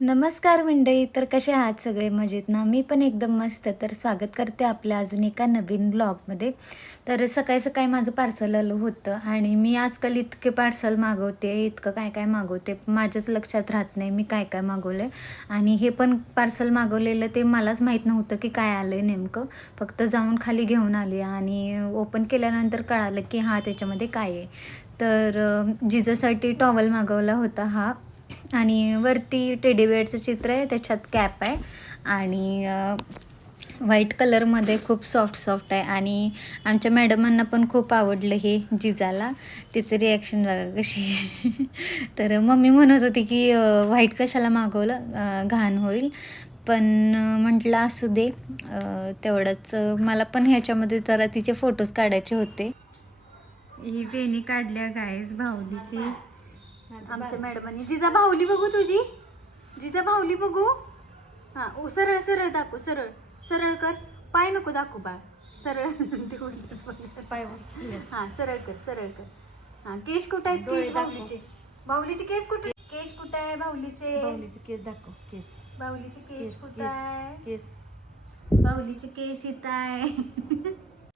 नमस्कार मंडळी तर कसे आहात सगळे मजेत ना? मी पण एकदम मस्त. तर स्वागत करते आपल्या अजून एका नवीन ब्लॉगमध्ये तर सकाळी सकाळी माझं पार्सल आलं होतं आणि मी आजकाल इतके पार्सल मागवते इतकं काय काय मागवते माझ्याच लक्षात राहत नाही मी काय काय मागवलं आणि हे पण पार्सल मागवलेलं ते मलाच माहीत नव्हतं की काय आलं आहे नेमकं. फक्त जाऊन खाली घेऊन आली आणि ओपन केल्यानंतर कळालं की हा त्याच्यामध्ये काय आहे. तर जिजासाठी टॉवल मागवला होता हा. आणि वरती टेडीवेअरचं चित्र आहे त्याच्यात कॅप आहे. आणि व्हाईट कलरमध्ये खूप सॉफ्ट सॉफ्ट आहे. आणि आमच्या मॅडमांना पण खूप आवडलं हे जिजाला. तिचं रिॲक्शन बघा कशी आहे. तर मम्मी म्हणत होती की व्हाईट कशाला मागवलं? घाण होईल. पण म्हटलं असू दे. तेवढंच. मला पण ह्याच्यामध्ये जरा तिचे फोटोज काढायचे होते. ही वेणी काढल्या गायस भाऊलीची. आमच्या मॅडमांनी. जिजा भावली बघू तुझी? जिजा भावली बघू? हां सरळ सरळ दाखव सरळ. सरळ कर. पाय नको दाखवू बाळ. सरळ. ते उलटच बघ पाय हां सरळ कर सरळ कर. हां केश कुठं आहेत केश भाऊलीचे? भाऊलीचे केस कुठे केश कुठं आहे भाऊलीचे? बाहुलीचे केस दाखव केस भाऊलीचे केश केस कुठं आहे? केस बाहुलीचे केस येत आहे.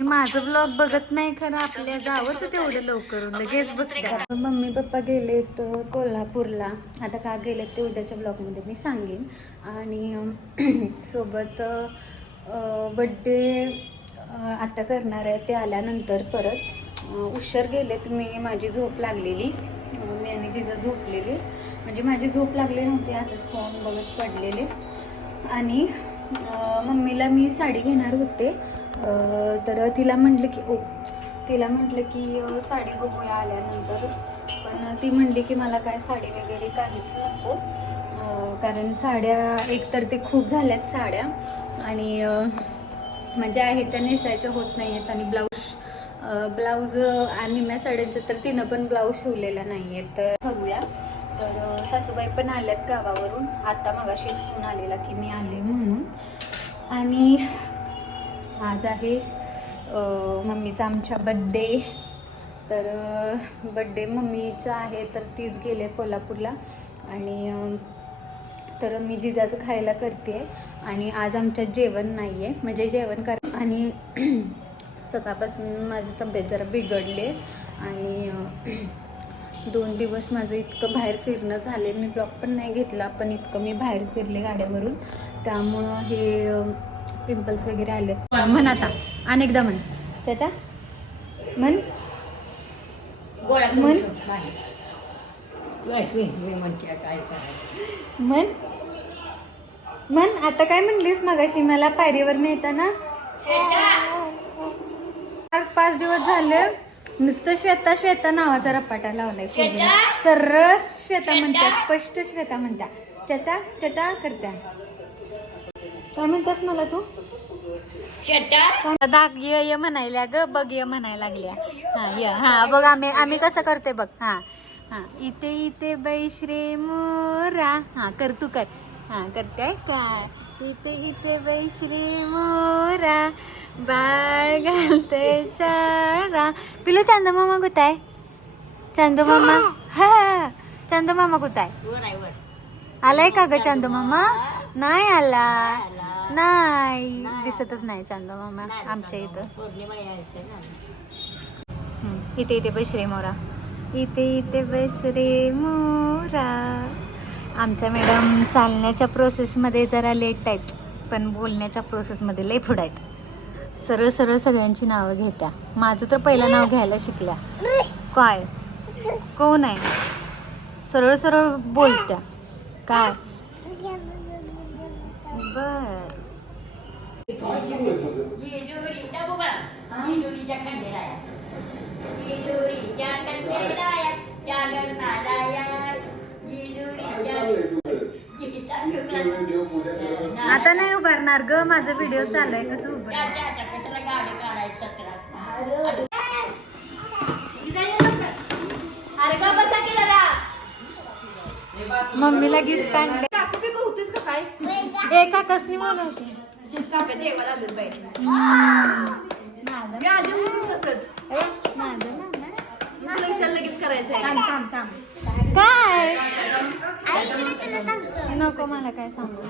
माझं ब्लॉग बघत नाही खरं आपल्या जावंच तेवढं लवकर लगेच बघतात. मम्मी पप्पा गेलेत कोल्हापूरला. आता का गेलेत ते उद्याच्या ब्लॉगमध्ये मी सांगेन. आणि सोबत बड्डे आता करणार आहे ते आल्यानंतर परत. उशर गेलेत मी माझी झोप लागलेली. मी आणि जिजा झोपलेली. म्हणजे माझी झोप लागली नव्हती असंच फोन बघत पडलेले. आणि मम्मीला मी साडी घेणार होते. तर तिला म्हटलं की ओ तिला म्हटलं की साडी बघूया आल्यानंतर. पण ती म्हणली की मला काय साडी वगैरे काहीच नको. कारण साड्या एकतर ते खूप झाल्यात साड्या. आणि म्हणजे आहेत त्या नेसायच्या होत नाही आहेत आणि ब्लाऊज ब्लाऊज आणि निम्या साड्यांचं तर तिनं पण ब्लाऊज शिवलेला नाही आहे तर बघूया. तर सासूबाई पण आल्यात गावावरून. आता मगाशी सून आलेला की मी आले म्हणून. आणि आज आहे मम्मीचा आमच्या बड्डे तर बड्डे मम्मीचा आहे तर तीच गेले कोल्हापूरला. आणि तर मी जिजाचं खायला करते आणि आज आमच्यात जेवण नाही आहे म्हणजे जेवण कर आणि सकाळपासून माझी तब्येत जरा बिघडले आणि दोन दिवस माझं इतकं बाहेर फिरणं झाले मी ब्लॉग पण नाही घेतला पण इतकं मी बाहेर फिरले गाड्यावरून. त्यामुळं हे पिंपल्स वगैरे आले म्हण आता. अनेकदा म्हण. चाचा म्हण. करायचं म्हण. म्हण. आता काय म्हणलीस मगाशी? मला पायरीवर नेताना. चार पाच दिवस झाले. नुसतं श्वेता श्वेता नावाचा रपाटा लावलाय. सरळ श्वेता म्हणत्या स्पष्ट श्वेता म्हणत्या. चटा चटा करत्या. काय म्हणतास मला तू? दाग य य म्हणायला ग बघ य म्हणायला लागल्या. हा य हा बघ आम्ही आम्ही कसं करते बघ हा हा. इथे इथे बैश्रे मोरा. हा कर तू कर. हा करते काय? इथे इथे बैश्री मोरा. बाळ घालते चारा. पिलू चांद मामा आहे? चांदू मामा हा चांदू मामा वर आलाय का ग चांदू मामा नाही आला. नाही. दिसतच नाही चांदू मामा आमच्या इथं. इथे इथे बसरे मोरा. इथे इथे बसरे मोरा. आमच्या मॅडम चालण्याच्या प्रोसेसमध्ये जरा लेट आहेत पण बोलण्याच्या प्रोसेसमध्ये लय पुढं आहेत. सरळ सरळ सगळ्यांची नावं घेत्या. माझं तर पहिलं नाव घ्यायला शिकल्या. काय? कोण आहे? सरळ सरळ बोलत्या. काय? बर जेजुरीच्या जेजुरीच्या जेजुरीच्या आता नाही उभारणार ग माझा व्हिडिओ चालू आहे कसं उभं त्या त्या टप्प्याला गाडी काढायची सतरा अरे का बसा की दादा मम्मीला गिफ्ट आणले काय? एका कसली बोलवते. काय? नको मला काय सांगू.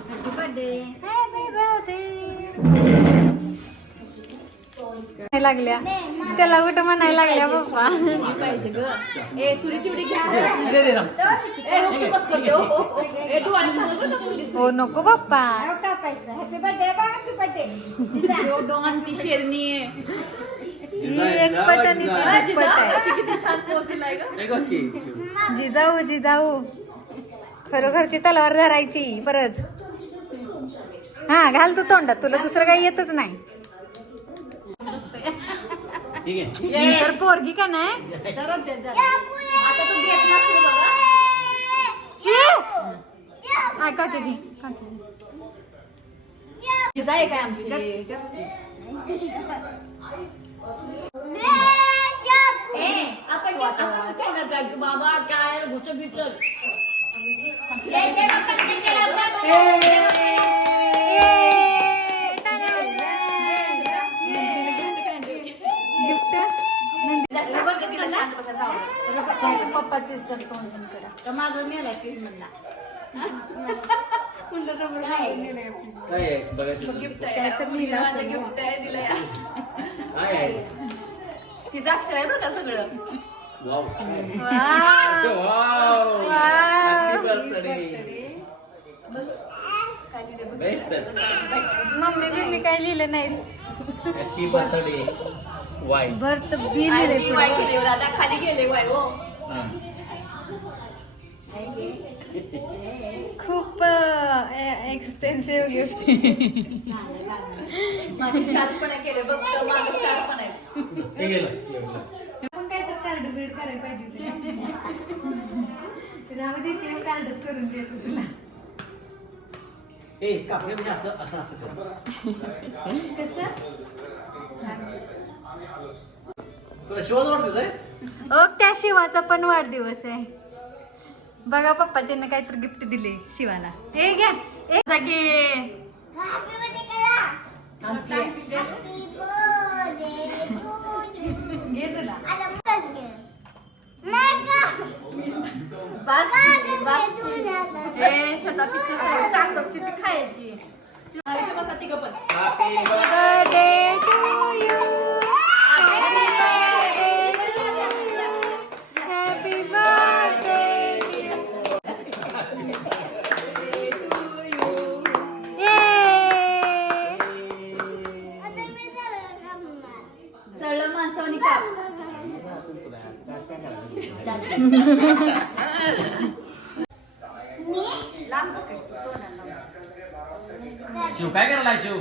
नाही लागल्या. त्याला कुठं म्हणायला लागल्या पप्पा पाहिजे ग. ए सुरी तेवढी घ्या. ए हो नको पप्पा यो डॉन ती शेरणी आहे. ही एक किती छान जिजाऊ जिजाऊ. खरोखरची तलवार धरायची परत. हा घाल तू तोंडात. तुला दुसरं काही येतच नाही. ही? तर पोरगी का नाही आता तू घेतला तू बघा शिव काय काकी घे काकी घे. जिजा आहे काय आमची ए, आपण ते आपण ठेवण्यात जायचं बाबा काय घुस बिच गिफ्ट पप्पाचीच तर तोंड बंद करा माझं मेला की म्हणला. गिफ्ट आहे. माझं गिफ्ट आहे दिलं या. तिचं अक्षर आहे बरं का सगळं? मम्मी बिम्मी काय लिहिलं नाही. बर्थ बी लिहिले केली आता खाली गेले वाय हो. खूप एक्सपेन्सिव्ह गिफ्ट आपण काय तर कार्ड बिल्ड करायला पाहिजे होते. राहू दे तिने कार्डच करून देतो तुला. ए कापडे म्हणजे असं असं असं कर. कसं? तुला शिवाज वाटतेच ओ त्या शिवाचा पण वाढदिवस आहे. बघा पप्पा त्याने काहीतरी गिफ्ट दिले शिवाला. हे घ्या. ए जागी घे तुला. ए स्वतः पिक्चर सांगतात किती खायची. इथं बसा तिघं पण शिव काय करायला शिव?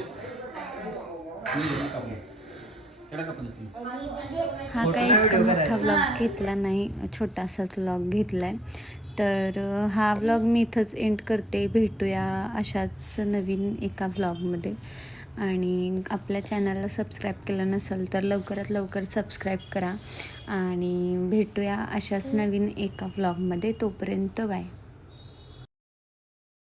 हा काही इतका मोठा व्लॉग घेतला नाही. छोटासाच व्लॉग घेतला आहे तर हा व्लॉग मी इथंच एंड करते. भेटूया अशाच नवीन एका व्लॉगमध्ये आणि आपल्या चॅनलला सबस्क्राईब केलं नसेल तर लवकरात लवकर सबस्क्राईब करा. आणि भेटूया अशाच नवीन एका व्लॉगमध्ये तोपर्यंत बाय